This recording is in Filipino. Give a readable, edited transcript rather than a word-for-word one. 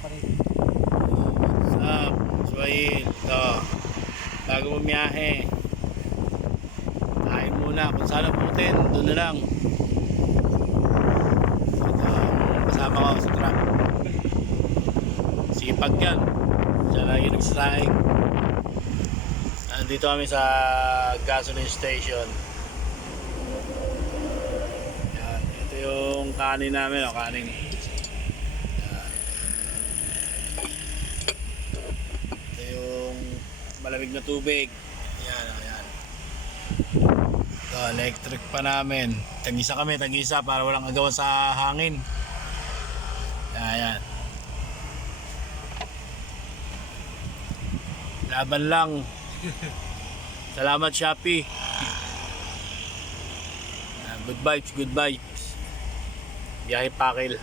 pa rin. What's up? Suwail. Ito. Bago bumiyahe. Kain muna. Kung saan putin, doon na lang. Ito. Kasama ko sa truck. Sipag yan. Siya lagi nagsasaing. Nandito kami sa gasoline station. Yan. Ito yung kanin namin. O, kanin. Malamig na tubig. Ayan, ayan. So, electric pa namin. Tag-isa kami, tag-isa para walang agawan sa hangin. Ayan. Laban lang. Salamat Shopee. Good vibes, good vibes. Biyahe Pakil.